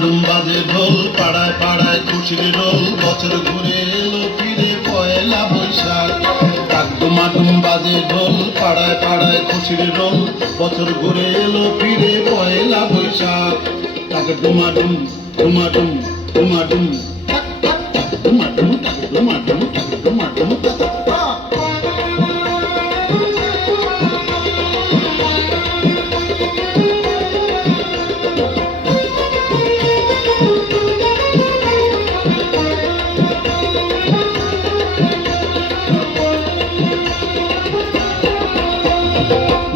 ডুমাডুম বাজে ঢোল, পাড়ায় পাড়ায় খুশির রোল, বছর ঘুরে এলো ফিরে পয়লা বৈশাখ। টাক ডুমাডুম বাজে ঢোল, পাড়ায় পাড়ায় খুশির রোল, বছর ঘুরে এলো ফিরে পয়লা বৈশাখ। টাক ডুমাডুম ডুমাডুম ডুমাডুম টাক টাক টাক ডুমাডুম টাক ডুমাডুম টাক ডুমাডুম টাক টাক।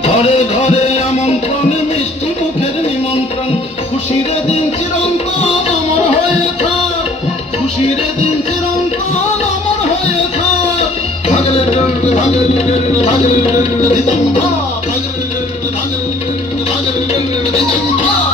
ঘরে ঘরে আমন্ত্রণ, মিষ্টি মুখের নিমন্ত্রণ, খুশির দিন চিরন্তন অমর হয়ে থাক, খুশির দিন চিরন্তন অমর হয়ে থাক। ভাগলে ভাগলে ভাগলে দিতাম ভাগ, ভাগলে ভাগলে ভাগলে দিতাম ভাগ।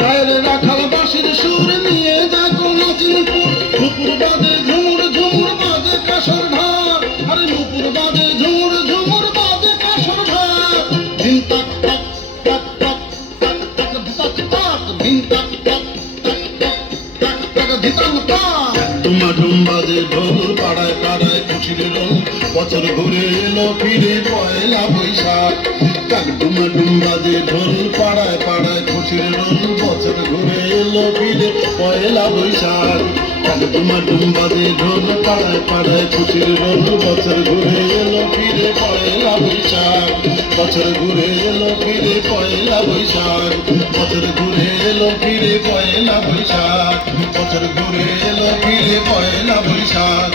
গায়ের রাখাল বাঁশির সুর নিয়ে যায় নাচিনপুর, নুপুর বাজে ঝুমুর ঝুমুর বাজে কাসর ঢাক, আরে নুপুর বাজে ঝুমুর ঝুমুর বাজে কাসর ঢাক। ধিন তাক তাক তাক তাক তাক তাক তাক তাক, ধিন তাক তাক তাক তাক তাক তাক ধিতাং তাক। ডুমাডুম বাজে ঢোল, পাড়ায় পাড়ায় খুশির রোল, বছর ঘুরে এলো ফিরে পয়লা বৈশাখ। টাক ডুমাডুম বাজে ঢোল, পাড়ায় পাড়ায় খুশির রোল, বছর ঘুরে এলো ফিরে পয়লা বৈশাখ। টাক ডুমাডুম বাজে ঢোল, পাড়ায় পাড়ায় খুশির রোল, বছর ঘুরে এলো ফিরে পয়লা বৈশাখ। বছর ঘুরে এলো ফিরে পয়লা বৈশাখ, বছর ঘুরে এলো ফিরে পয়লা বৈশাখ, বছর ঘুরে এলো ফিরে পয়লা বৈশাখ।